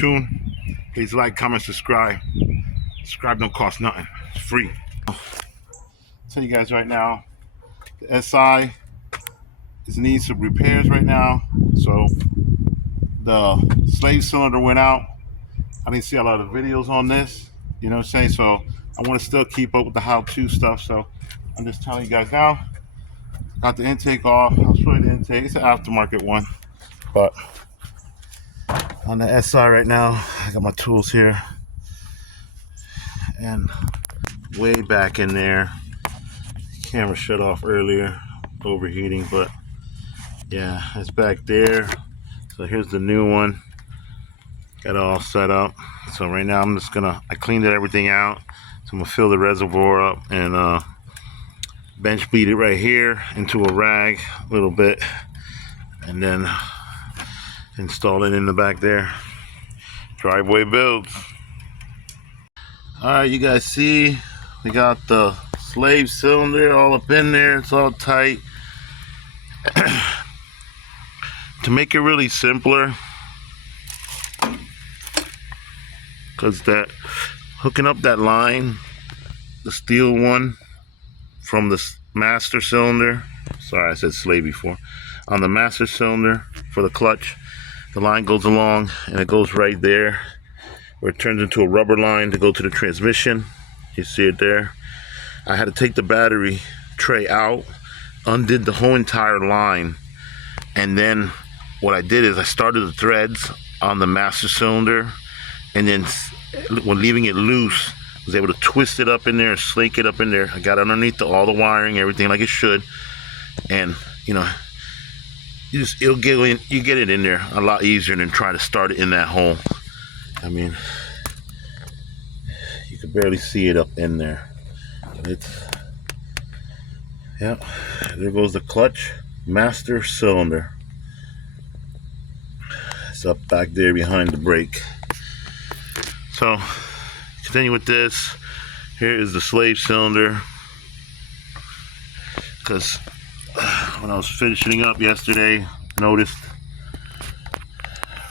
tuned, please like, comment, subscribe. Subscribe don't cost nothing. It's free. I'll tell you guys right now, the SI needs some repairs right now. So the slave cylinder went out. I didn't see a lot of videos on this. You know what I'm saying? So I want to still keep up with the how-to stuff. So I'm just telling you guys now. Got the intake off. I'll show you the intake. It's an aftermarket one. But on the SI right now, I got my tools here. And way back in there, camera shut off earlier, overheating, but yeah, it's back there. So here's the new one. Got it all set up. So right now I cleaned everything out. So I'm gonna fill the reservoir up and bench beat it right here into a rag a little bit, and then install it in the back there. Driveway builds. All right, you guys see we got the slave cylinder all up in there. It's all tight. To make it really simpler, because that hooking up that line, the steel one from the master cylinder, sorry I said slave before, on the master cylinder for the clutch, the line goes along and it goes right there where it turns into a rubber line to go to the transmission. You see it there. I had to take the battery tray out, undid the whole entire line, and then what I did is I started the threads on the master cylinder, and then when leaving it loose, I was able to twist it up in there, slink it up in there. I got underneath all the wiring, everything like it should, and you know, you get it in there a lot easier than try to start it in that hole. I mean, you can barely see it up in there. Yep, there goes the clutch master cylinder. It's up back there behind the brake. So continue with this. Here is the slave cylinder, because when I was finishing up yesterday, noticed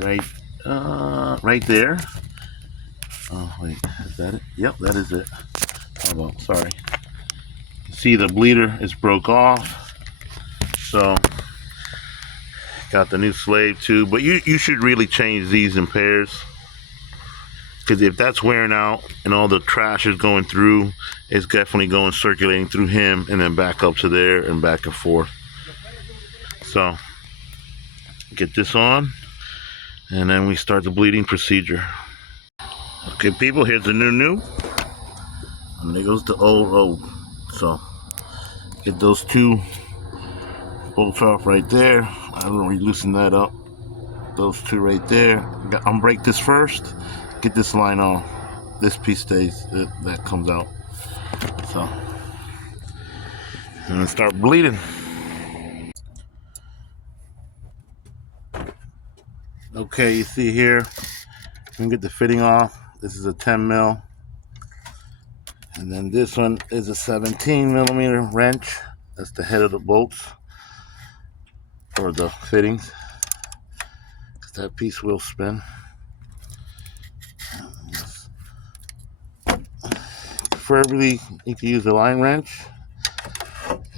right there. Oh wait, is that it? Yep, that is it. Hold on, sorry. See, the bleeder is broke off. So got the new slave too, but you should really change these in pairs, because if that's wearing out and all the trash is going through, it's definitely going circulating through him and then back up to there and back and forth. So get this on and then we start the bleeding procedure. Okay people, here's the new, and there goes the old. So get those two bolts off right there. I already loosened that up. Those two right there. Unbrake this first. Get this line off. This piece stays. That comes out. So, and then start bleeding. Okay, you see here. You can get the fitting off. This is a 10 mil. And then this one is a 17 millimeter wrench. That's the head of the bolts, or the fittings. That piece will spin. Preferably, you can use a line wrench.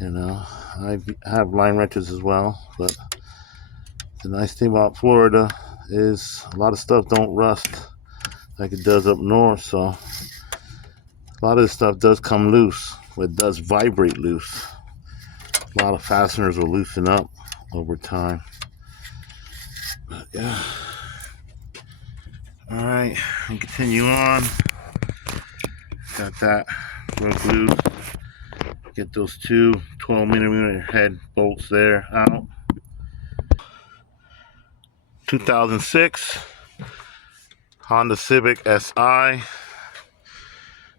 You know, I have line wrenches as well. But the nice thing about Florida is a lot of stuff don't rust like it does up north. So a lot of this stuff does come loose. It does vibrate loose. A lot of fasteners will loosen up over time. But yeah. All right, and continue on. Got that broke loose. Get those two 12 millimeter head bolts there out. 2006 Honda Civic SI.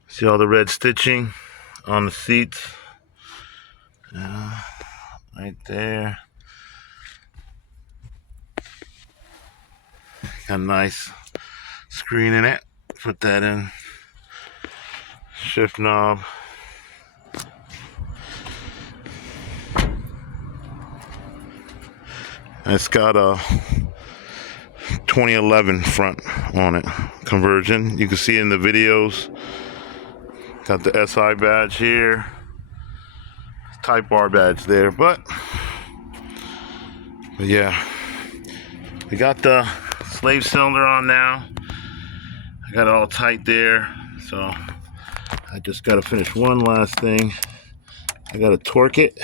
See all the red stitching on the seats. Right there. Got a nice screen in it. Put that in. Shift knob. It's got a 2011 front on it. Conversion. You can see in the videos. Got the SI badge here. Type R badge there. But yeah. We got the slave cylinder on now. I got it all tight there. So I just got to finish one last thing. I got to torque it.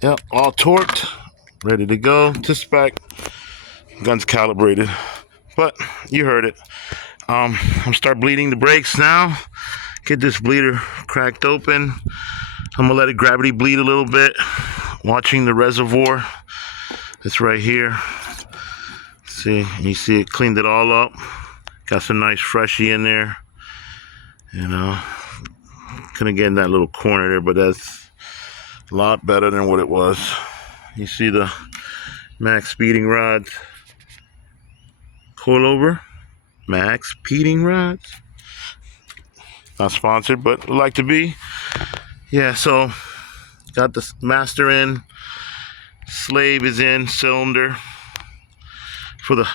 Yep, all torqued, ready to go to spec. Gun's calibrated, but you heard it. I'm start bleeding the brakes now. Get this bleeder cracked open. I'm gonna let it gravity bleed a little bit. Watching the reservoir. It's right here. See, you see it cleaned it all up. Got some nice freshy in there. You know, couldn't get in that little corner there, but that's a lot better than what it was. You see the Max speeding rods, coilover, Max speeding rods. Not sponsored, but would like to be. Yeah, so got the master in, slave is in, cylinder for the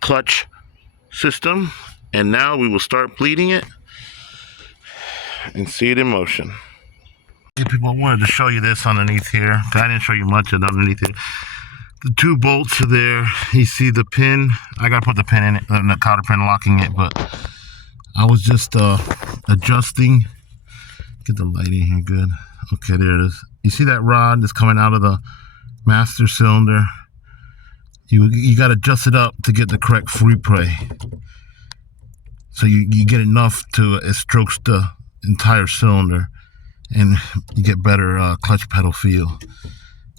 clutch system, and now we will start bleeding it and see it in motion. Hey people, I wanted to show you this underneath here. I didn't show you much of underneath it. The two bolts are there. You see the pin. I gotta put the pin in it, the cotter pin locking it, but I was just adjusting. Get the light in here good. Okay, there it is. You see that rod that's coming out of the master cylinder? You gotta adjust it up to get the correct free play. So you get enough to it strokes the entire cylinder. And you get better clutch pedal feel,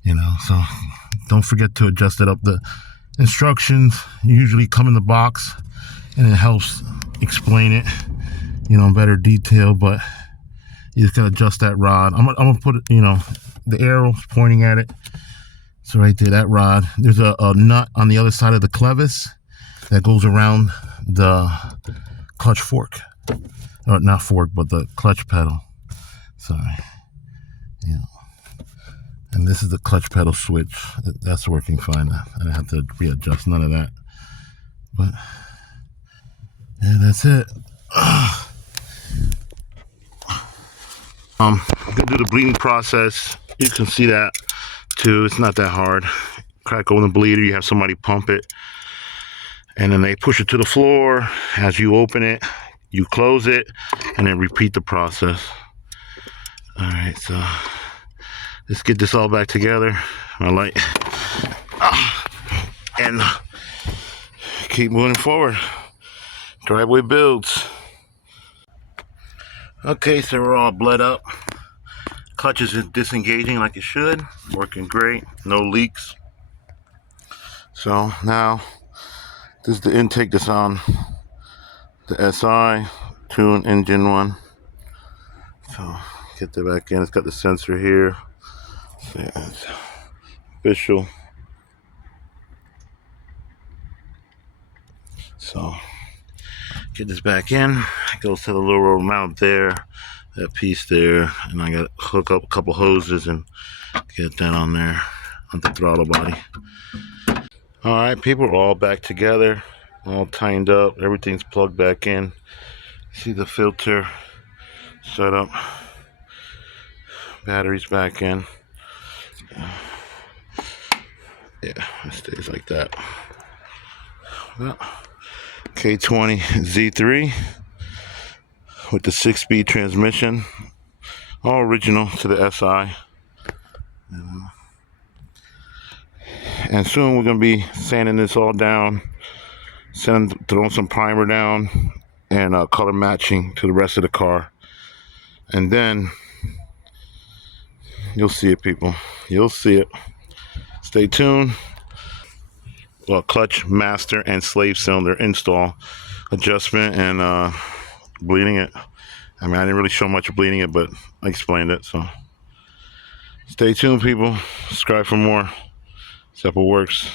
you know. So don't forget to adjust it up. The instructions usually come in the box, and it helps explain it, you know, in better detail. But you just gotta adjust that rod. I'm gonna put it, you know, the arrow's pointing at it. So right there, that rod. There's a nut on the other side of the clevis that goes around the clutch fork, or not fork, but the clutch pedal. Sorry. Yeah. And this is the clutch pedal switch. That's working fine. I didn't have to readjust none of that. But yeah, that's it. I'm gonna do the bleeding process. You can see that too. It's not that hard. Crack open the bleeder, you have somebody pump it, and then they push it to the floor. As you open it, you close it, and then repeat the process. All right, so let's get this all back together. My light, and keep moving forward. Driveway builds. Okay, so we're all bled up. Clutch is disengaging like it should. Working great. No leaks. So now this is the intake that's on the SI tune engine one. So get that back in. It's got the sensor here. So it's official. So get this back in. It goes to the lower mount there, that piece there, and I got to hook up a couple hoses and get that on there on the throttle body. All right, people are all back together, all tightened up. Everything's plugged back in. See the filter set up. Batteries back in. Yeah, it stays like that. Well, K20 Z3 with the 6-speed transmission, all original to the SI. And soon we're gonna be sanding this all down, throwing some primer down, and color matching to the rest of the car. And then you'll see it, people. You'll see it. Stay tuned. Well, clutch, master, and slave cylinder install, adjustment, and bleeding it. I mean, I didn't really show much of bleeding it, but I explained it. So stay tuned, people. Subscribe for more. Seppa Works.